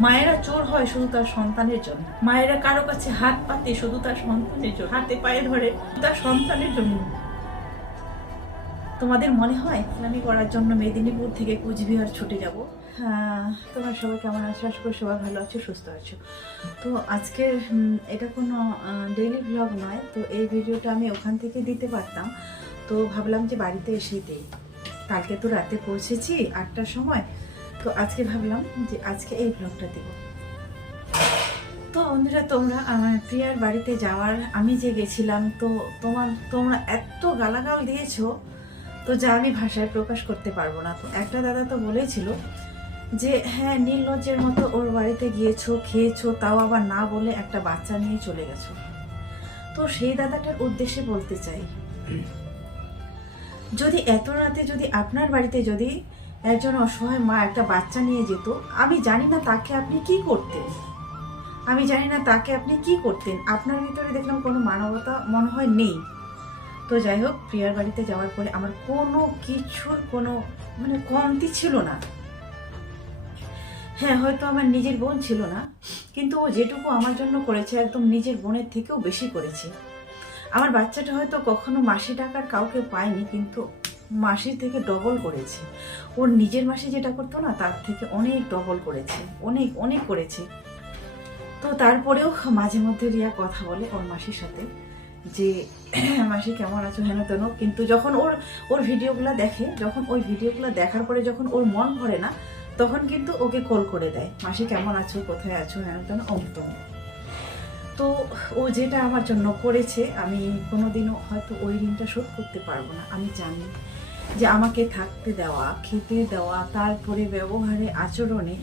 মায়েরা চোর হয় শুধু তার সন্তানের জন্য। মায়েরা কারও কাছে হাত পাতে শুধু তার সন্তানের জন্য। হাতে পায়ে ধরে তার সন্তানের জন্য। তোমাদের মনে হয় আমি করার জন্য মেদিনীপুর থেকে কুচবিহার ছুটে যাব? হ্যাঁ তোমার সবাই কেমন আছো? আশা করি সবাই ভালো আছো সুস্থ আছো। তো আজকের উম, এটা কোনো ডেইলি ব্লগ নয় তো এই ভিডিওটা আমি ওখান থেকে দিতে পারতাম। তো ভাবলাম যে বাড়িতে এসেই দিই। কালকে তো রাতে পৌঁছেছি আটটার সময়। তো আজকে ভাবলাম যে আজকে এই ব্লগটা দেবো। তো বন্ধুরা, তোমরা আমার প্রিয়ার বাড়িতে যাওয়ার, আমি যে গেছিলাম, তো তোমার, তোমরা এত গালাগাল দিয়েছ, তো যা আমি ভাষায় প্রকাশ করতে পারব না। তো একটা দাদা তো বলেছিল যে হ্যাঁ নির্লজ্জের মতো ওর বাড়িতে গিয়েছো, খেয়েছো, তাও আবার না বলে একটা বাচ্চা নিয়ে চলে গেছো। তো সেই দাদাটার উদ্দেশ্যে বলতে চাই, যদি এত রাতে যদি আপনার বাড়িতে যদি একজন অসহায় মা একটা বাচ্চা নিয়ে যেত। আমি জানি না তাকে আপনি কি করতেন। আমি জানি না তাকে আপনি কি করতেন। আপনার ভিতরে দেখলাম কোনো মানবতা মনে হয় নেই। তো যাই হোক, প্রিয়ার বাড়িতে যাওয়ার পরে আমার কোনো কিছুর কোনো মানে কমতি ছিল না। হ্যাঁ হয়তো আমার নিজের বোন ছিল না, কিন্তু ও যেটুকু আমার জন্য করেছে একদম নিজের বোনের থেকেও বেশি করেছে। আমার বাচ্চাটা হয়তো কখনো মাসি টাকার কাউকে পায়নি, কিন্তু মাসির থেকে ডবল করেছে। ওর নিজের মাসি যেটা করতো না, তার থেকে অনেক ডবল করেছে। অনেক অনেক করেছে। তো তারপরেও মাঝে মধ্যে রিয়া কথা বলে ওর মাসির সাথে যে, মাসি কেমন আছো? হেন তেন। কিন্তু যখন ওর ওর ভিডিওগুলো দেখে, যখন ওই ভিডিওগুলো দেখার পরে যখন ওর মন ভরে না, তখন কিন্তু ওকে কল করে দেয়, মাসি কেমন আছো? কোথায় আছো? হেন তেন, অমুক তো ও যেটা আমার জন্য করেছে, আমি কোনোদিনও হয়তো ওই ঋণটা শোধ করতে পারব না, আমি জানি। যে আমাকে থাকতে দেওয়া, খেতে দেওয়া, তারপরে ব্যবহারে, আচরণে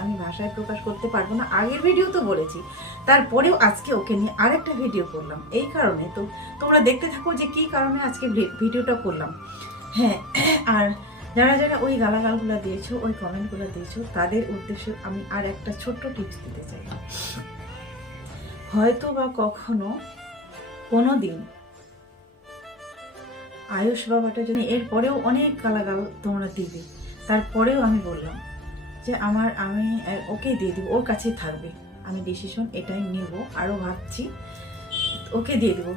আমি ভাষায় প্রকাশ করতে পারব না। আগের ভিডিও তো বলেছি। তারপরেও আজকে ওকে নিয়ে আরেকটা ভিডিও করলাম। এই কারণে তো তোমরা দেখতে থাকো যে কী কারণে আজকে ভিডিওটা করলাম। হ্যাঁ আর যারা যারা ওই গালাগালগুলো দিয়েছ, ওই কমেন্টগুলো দিয়েছ, তাদের উদ্দেশ্যে আমি আর একটা ছোট্ট টিপস দিতে চাই। হয়তো বা কখনো কোনো দিন আয়ুষ বাবাটা যদি এরপরেও অনেক গালাগাল তোমরা দিবে, তারপরেও আমি বললাম যে আমার, আমি ওকে দিয়ে দেবো, ওর কাছেই থাকবে। আমি ডিসিশন এটাই নেব আরও ভাবছি, ওকে দিয়ে দেবো।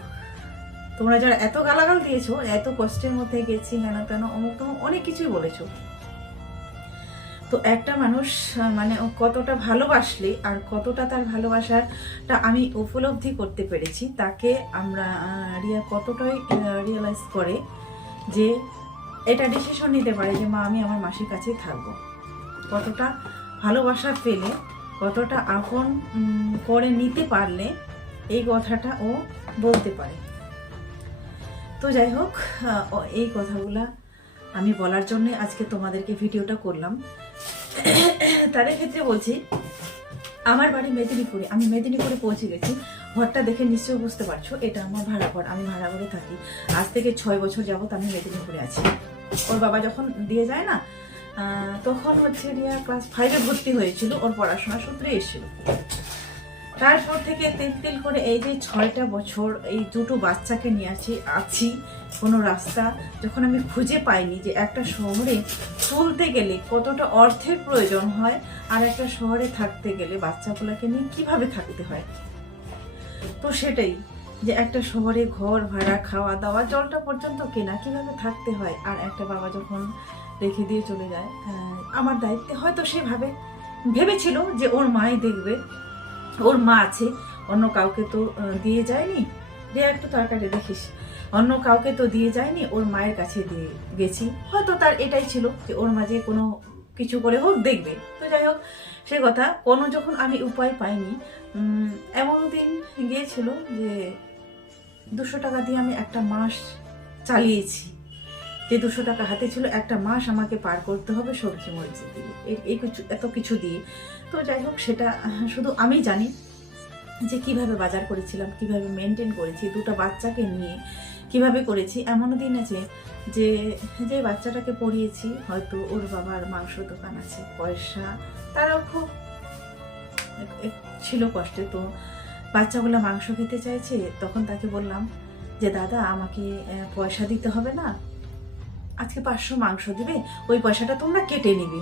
তোমরা যারা এত গালাগাল দিয়েছ, এত কষ্টের মধ্যে গেছি, হেন তেন, অমুক তমুক, অনেক কিছুই বলেছ। তো একটা মানুষ মানে ও কতটা ভালোবাসলে আর কতটা তার ভালোবাসাটা আমি উপলব্ধি করতে পেরেছি, তাকে আমরা রিয়া কতটাই রিয়েলাইজ করে যে এটা ডিসিশন নিতে পারে যে, মা, আমি আমার মাসির কাছেই থাকব। কতটা ভালোবাসা পেলে, কতটা আপন করে নিতে পারলে এই কথাটা ও বলতে পারে। তো যাই হোক এই কথাগুলা আমি বলার জন্যে আজকে তোমাদেরকে ভিডিওটা করলাম। তার ক্ষেত্রে বলছি, আমার বাড়ি মেদিনীপুরে, আমি মেদিনীপুরে পৌঁছে গেছি। ঘরটা দেখে নিশ্চয়ই বুঝতে পারছ, এটা আমার ভাড়া ঘর, আমি ভাড়া ঘরে থাকি। আজ থেকে ছয় বছর যাবত আমি মেদিনীপুরে আছি। ওর বাবা যখন দিয়ে যায় না তখন হচ্ছে রিয়া ক্লাস ফাইভে ভর্তি হয়েছিল, ওর পড়াশোনা সূত্রে এসেছিল। তারপর থেকে তেল তেল করে এই যে ছয়টা বছর এই দুটো বাচ্চাকে নিয়ে আছি আছি কোনো রাস্তা যখন আমি খুঁজে পাইনি যে একটা শহরে চলতে গেলে কতটা অর্থের প্রয়োজন হয় আর একটা শহরে থাকতে গেলে বাচ্চাগুলোকে নিয়ে কীভাবে থাকতে হয়। তো সেটাই যে একটা শহরে ঘর ভাড়া, খাওয়া দাওয়া, জলটা পর্যন্ত কেনা, কীভাবে থাকতে হয় আর একটা বাবা যখন রেখে দিয়ে চলে যায় আমার দায়িত্বে হয়তো সেভাবে ভেবেছিল যে ওর মাই দেখবে। ওর মা আছে, অন্য কাউকে তো দিয়ে যায়নি। যে একটু তরকারি দেখিস। অন্য কাউকে তো দিয়ে যায়নি, ওর মায়ের কাছে দিয়ে গেছি। হয়তো তার এটাই ছিল যে ওর মাঝে কোনো কিছু করে হোক দেখবে। তো যাই হোক, সে কথা। কোনো যখন আমি উপায় পাইনি এমন দিন গিয়েছিল যে দুশো টাকা দিয়ে আমি একটা মাস চালিয়েছি। যে দুশো টাকা হাতে ছিল, একটা মাস আমাকে পার করতে হবে সবজি মরিচ দিয়ে এই- এত কিছু দিয়ে। তো যাই হোক, সেটা, শুধু আমি জানি যে কীভাবে বাজার করেছিলাম, কীভাবে মেনটেন করেছি, দুটো বাচ্চাকে নিয়ে কীভাবে করেছি। এমনও দিন আছে যে যে বাচ্চাটাকে পড়িয়েছি, হয়তো ওর বাবার মাংস দোকান আছে, পয়সা, তারাও খুব ছিল কষ্টে। তো বাচ্চাগুলো মাংস খেতে চাইছে, তখন তাকে বললাম যে, দাদা, আমাকে পয়সা দিতে হবে না আজকে পাঁচশো মাংস দিবে, ওই পয়সাটা তোমরা কেটে নিবে।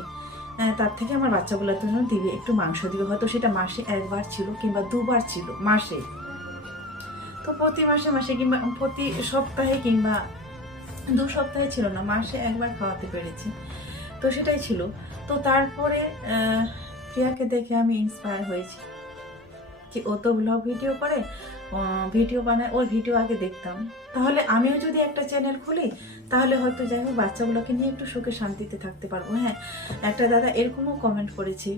তার থেকে আমার বাচ্চাগুলোর জন্য দিবে, একটু মাংস দিবে। হয়তো সেটা মাসে একবার ছিল কিংবা দুবার ছিল, মাসে। তো প্রতি মাসে মাসে কিংবা প্রতি সপ্তাহে কিংবা দু সপ্তাহে ছিল না, মাসে একবার খাওয়াতে পেরেছি। তো সেটাই ছিল। তো তারপরে প্রিয়াকে দেখে আমি ইন্সপায়ার হয়েছি। যে ও তো ব্লগ ভিডিও করে? ভিডিও বানায়, ওর ভিডিও আগে দেখতাম। তাহলে আমিও যদি একটা চ্যানেল খুলি, তাহলে হয়তো যাই হোক বাচ্চাগুলোকে নিয়ে একটু সুখে শান্তিতে থাকতে পারব হ্যাঁ? একটা দাদা এরকমও কমেন্ট করেছে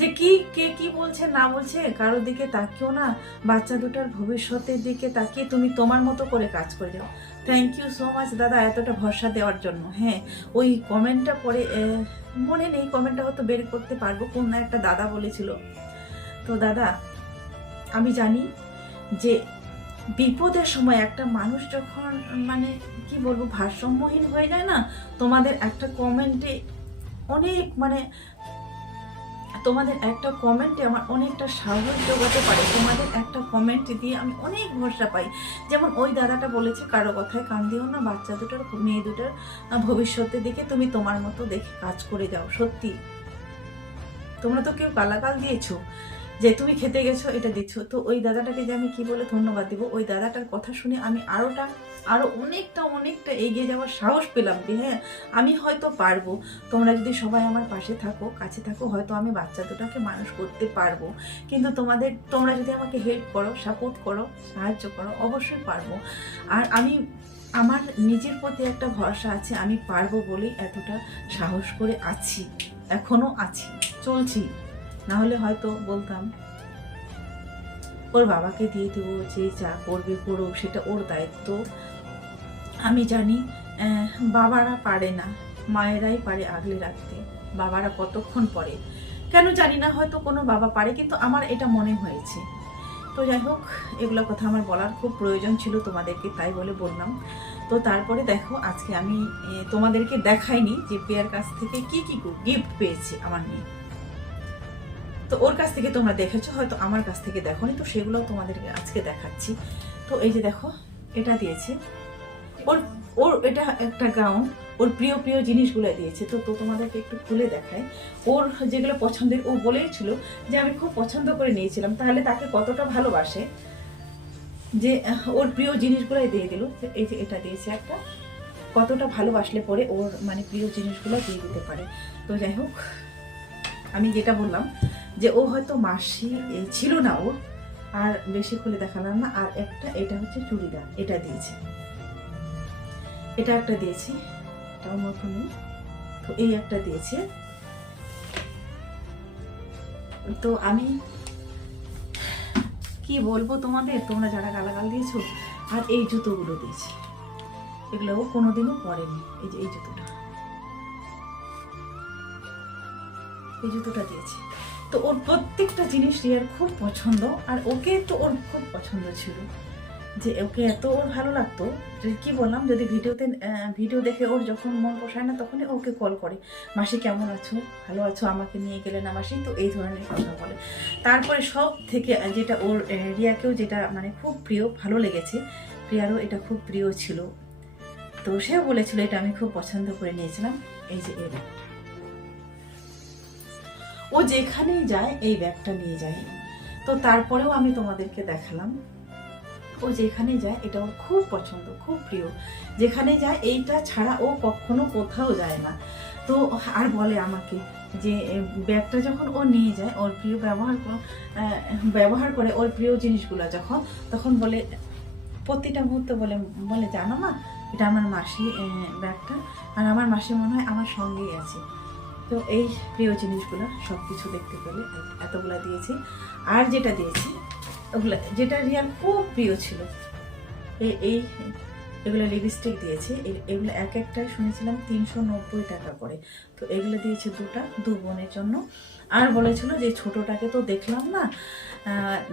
যে কি, কে কি বলছে, না বলছে, কারোর দিকে তাকিও না, বাচ্চা দুটার ভবিষ্যতের দিকে তাকিয়ে তুমি তোমার মতো করে কাজ করে যাও। থ্যাংক ইউ সো মাচ দাদা, এতটা ভরসা দেওয়ার জন্য হ্যাঁ? ওই কমেন্টটা পরে মনে নেই কমেন্টটা হয়তো বের করতে পারব, কোন একটা দাদা বলেছিল। তো দাদা আমি জানি যে বিপদের সময় একটা মানুষ যখন মানে কি বলব, ভারসাম্যহীন হয়ে যায় না, তোমাদের একটা কমেন্টে অনেক মানে তোমাদের একটা কমেন্টে আমার অনেকটা সাহস যোগাতে পারে। তোমাদের একটা কমেন্ট দিয়ে আমি অনেক ভরসা পাই। যেমন ওই দাদাটা বলেছে, কারও কথায় কান দিও না, বাচ্চা দুটোর, মেয়ে দুটোর ভবিষ্যতের দিকে তুমি তোমার মতো দেখে কাজ করে যাও। সত্যি। তোমরা তো কেউ গালাগাল দিয়েছ। যে তুমি খেতে গেছো, এটা দিচ্ছ। তো ওই দাদাটাকে যে আমি কি বলে ধন্যবাদ দিব, ওই দাদাটার কথা শুনে আমি আরোটা, আরও অনেকটা অনেকটা এগিয়ে যাওয়ার সাহস পেলাম যে হ্যাঁ আমি হয়তো পারব। তোমরা যদি সবাই আমার পাশে থাকো, কাছে থাকো, হয়তো আমি বাচ্চা দুটাকে মানুষ করতে পারব। কিন্তু তোমাদের, তোমরা যদি আমাকে হেল্প করো সাপোর্ট করো, সাহায্য করো, অবশ্যই পারব। আর আমি, আমার নিজের প্রতি একটা ভরসা আছে, আমি পারব বলেই এতটা সাহস করে আছি, এখনও আছি, চলছি। না হলে হয়তো বলতাম, ওর বাবাকে দিয়ে দেবো, যে যা করবে করুক, সেটা ওর দায়িত্ব। আমি জানি বাবারা পারে না, মায়েরাই পারে আগলে রাখতে, বাবারা কতক্ষণ পরে? কেন জানি না, হয়তো কোনো বাবা পারে, কিন্তু আমার এটা মনে হয়েছে। তো যাই হোক, এগুলো কথা আমার বলার খুব প্রয়োজন ছিল তোমাদেরকে তাই বলে বললাম। তো তারপরে দেখো, আজকে আমি তোমাদেরকে দেখাইনি যে পেয়ার কাছ থেকে কি কি গিফট পেয়েছি আমার মেয়ে। তো ওর কাছ থেকে তোমরা দেখেছ, হয়তো আমার কাছ থেকে দেখোনি, তো সেগুলোও তোমাদেরকে আজকে দেখাচ্ছি। তো এই যে দেখো, এটা দিয়েছে। ওর ওর এটা একটা গাউন ওর প্রিয় প্রিয় জিনিসগুলো দিয়েছে। তো তো তোমাদেরকে একটু খুলে দেখায় ওর যেগুলো পছন্দের, ও বলেছিল যে আমি খুব পছন্দ করে নিয়েছিলাম, তাহলে তাকে কতটা ভালোবাসে? যে ওর প্রিয় জিনিসগুলোই দিয়ে দিল। এই যে এটা দিয়েছে একটা। কতটা ভালোবাসলে পরে ওর মানে প্রিয় জিনিসগুলো দিয়ে দিতে পারে। তো যাই হোক, আমি যেটা বললাম যে ও হয়তো মাসি ছিল না ওর আর বেশি খুলে দেখালাম না। আর একটা, এটা হচ্ছে চুড়িদার। এটা দিয়েছে। এটা একটা দিয়েছি। তো এই একটা দিয়েছে। তো আমি কি বলব তোমাদের? তোমরা যারা গালাগাল দিয়েছ, আর এই জুতোগুলো দিয়েছি। এগুলো ও কোনোদিনও পরেনি। এই যে, এই জুতোটা। এই জুতোটা দিয়েছি। তো ওর প্রত্যেকটা জিনিস রিয়ার খুব পছন্দ, আর ওকে তো ওর খুব পছন্দ ছিল। যে ওকে এত ওর ভালো লাগতো যে কী বললাম, যদি ভিডিওতে ভিডিও দেখে ওর যখন মন পোষায় না, তখনই ওকে কল করে, মাসি কেমন আছো? ভালো আছো? আমাকে নিয়ে গেলে না মাসি? তো এই ধরনের কথা বলে। তারপরে সব থেকে যেটা ওর রিয়াকেও যেটা মানে খুব প্রিয়, ভালো লেগেছে। প্রিয়ারও এটা খুব প্রিয় ছিল। তো সেও বলেছিল, এটা আমি খুব পছন্দ করে নিয়েছিলাম। এই যে ব্যাগটা ও যেখানেই যায়, এই ব্যাগটা নিয়ে যায়। তো তারপরেও আমি তোমাদেরকে দেখালাম, ও যেখানে যায়, এটা ওর খুব পছন্দ, খুব প্রিয়। যেখানে যায়, এইটা ছাড়া ও কখনো কোথাও যায় না। তো আর বলে আমাকে যে ব্যাগটা যখন ও নিয়ে যায়, ওর প্রিয় ব্যবহার ব্যবহার করে, ওর প্রিয় জিনিসগুলো যখন, তখন বলে, প্রতিটা মুহূর্তে বলে বলে, জানো মা, এটা আমার মাসি ব্যাগটা। আর আমার মাসি মনে হয় আমার সঙ্গেই আছে। তো এই প্রিয় জিনিসগুলো সব কিছু দেখতে পেলে এতগুলো দিয়েছি। আর যেটা দিয়েছি, ওগুলো যেটা রিয়ার খুব প্রিয় ছিল, এই এই এগুলো লিপস্টিক দিয়েছে। এগুলো এক একটাই শুনেছিলাম তিনশো নব্বই টাকা করে। তো এগুলো দিয়েছে দুটা দু বোনের জন্য। আর বলেছিল যে ছোটোটাকে তো দেখলাম না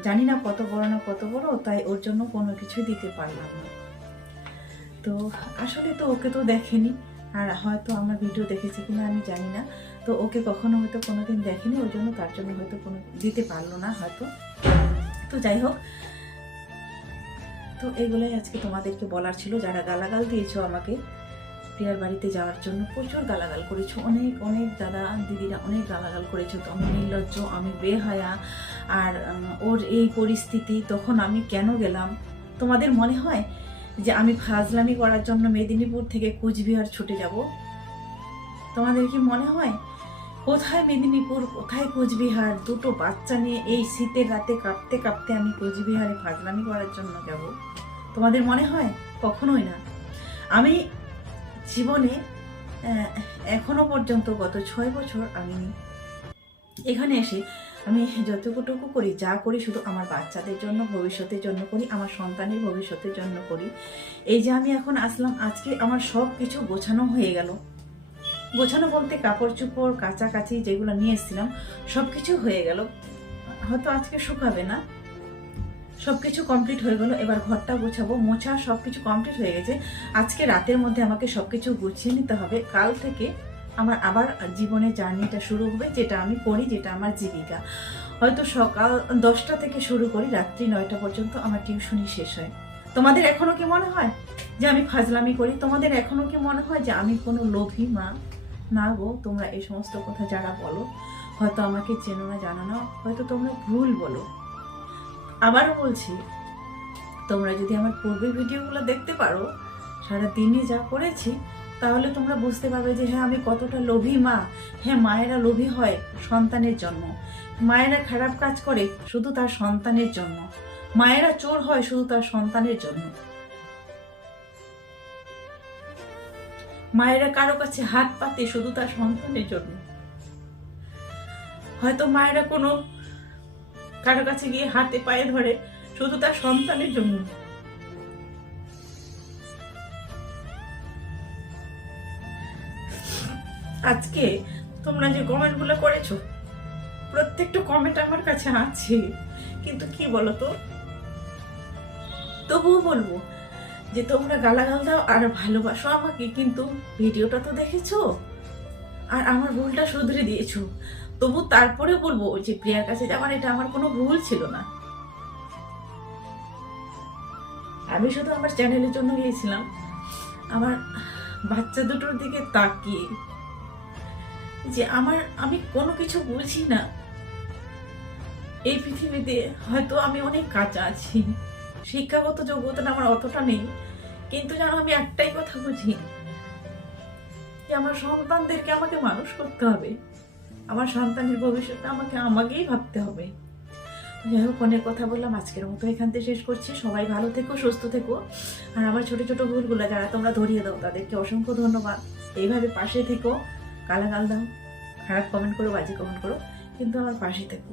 জানি না কত বড় না কত বড়, তাই ওর জন্য কোনো কিছু দিতে পারলাম না। তো আসলে তো ওকে তো দেখেনি। আর হয়তো আমার ভিডিও দেখেছে কিনা আমি জানি না। তো ওকে কখনো হয়তো কোনোদিন দেখেনি ওই জন্য তার জন্য হয়তো কোনো দিতে পারল না হয়তো। তো যাই হোক, তো এগুলোই আজকে তোমাদেরকে বলার ছিল। যারা গালাগাল দিয়েছ আমাকে, প্রিয়ার বাড়িতে যাওয়ার জন্য প্রচুর গালাগাল করেছ। অনেক অনেক দাদা দিদিরা অনেক গালাগাল করেছ। তো আমি নির্লজ্জ, আমি বেহায়া। আর ওর এই পরিস্থিতি, তখন আমি কেন গেলাম? তোমাদের মনে হয়? যে আমি ফাজলামি করার জন্য মেদিনীপুর থেকে কুচবিহার ছুটে যাব। তোমাদের কি মনে হয়? কোথায় মেদিনীপুর, কোথায় কোচবিহার? দুটো বাচ্চা নিয়ে এই শীতের রাতে কাঁপতে কাঁপতে আমি কোচবিহারে ফাজলামি করার জন্য যাব। তোমাদের মনে হয়? কখনোই না। আমি জীবনে এখনও পর্যন্ত গত ছয় বছর আমি এখানে এসে আমি যতটুকু করি, যা করি শুধু আমার বাচ্চাদের জন্য, ভবিষ্যতের জন্য করি, আমার সন্তানের ভবিষ্যতের জন্য করি। এই যে আমি এখন আসলাম, আজকে আমার সব কিছু গোছানো হয়ে গেল। গোছানো বলতে কাপড় চোপড়, কাচাকাচি যেগুলো নিয়ে এসেছিলাম, সব কিছু হয়ে গেল। হয়তো আজকে শুকাবে না। সব কিছু কমপ্লিট হয়ে গেলো, এবার ঘরটা গোছাবো, মোছা সব কিছু কমপ্লিট হয়ে গেছে। আজকে রাতের মধ্যে আমাকে সব কিছু গুছিয়ে নিতে হবে। কাল থেকে আমার আবার জীবনের জার্নিটা শুরু হবে, যেটা আমি করি, যেটা আমার জীবিকা। হয়তো সকাল দশটা থেকে শুরু করি, রাত্রি নয়টা পর্যন্ত আমার টিউশনি শেষ হয়। তোমাদের এখনও কি মনে হয় যে আমি ফাজলামি করি? তোমাদের এখনও কি মনে হয় যে আমি কোনো লোভী মা? না গো, তোমরা এই সমস্ত কথা যারা বলো, হয়তো আমাকে চেনো না, জানো না, হয়তো তোমরা ভুল বলো। আবারও বলছি, তোমরা যদি আমার পূর্বের ভিডিওগুলো দেখতে পারো সারা দিনই যা করেছি তাহলে তোমরা বুঝতে পারবে যে হ্যাঁ আমি কতটা লোভী মা। হ্যাঁ মায়েরা লোভী হয় সন্তানের জন্য মায়েরা খারাপ কাজ করে শুধু তার সন্তানের জন্য মায়েরা চোর হয় শুধু তার সন্তানের জন্য মায়েরা কারও কাছে হাত পাতে শুধু তার সন্তানের জন্য হয়তো মায়েরা কোনো কারও কাছে গিয়ে হাতে পায়ে ধরে শুধু তার সন্তানের জন্য আজকে তোমরা যে কমেন্টগুলো করেছ, প্রত্যেকটা কমেন্ট আমার কাছে আছে। কিন্তু কি বলো তো তবুও বলব যে তোমরা গালাগাল দাও আর ভালোবাসো আমাকে, কিন্তু ভিডিওটা তো দেখেছ? আর আমার ভুলটা শুধরে দিয়েছ। তবু তারপরে বলব যে প্রিয়ার কাছে যাওয়ার এটা আমার কোনো ভুল ছিল না। আমি শুধু আমার চ্যানেলের জন্য গিয়েছিলাম। আমার বাচ্চা দুটোর দিকে তাকিয়ে। যে আমার, আমি কোনো কিছু বুঝি না। এই পৃথিবীতে হয়তো আমি অনেক কাঁচা আছি। শিক্ষাগত যোগ্যতা আমার অতটা নেই, কিন্তু জানো, আমি একটাই কথা বুঝি। যে আমার সন্তানদেরকে আমাকে মানুষ করতে হবে। আমার সন্তানের ভবিষ্যতে আমাকে, আমাকেই ভাবতে হবে। যাই হোক, অনেক কথা বললাম। আজকের মতো এখান থেকে শেষ করছি। সবাই ভালো থেকো, সুস্থ থেকো। আর আমার ছোট ছোট ভুলগুলো যারা তোমরা ধরিয়ে দাও, তাদেরকে অসংখ্য ধন্যবাদ। এইভাবে পাশে থেকো। গালাগাল দাও খারাপ কমেন্ট করো বাজে কমেন্ট করো কিন্তু আমার পাশে থেকো।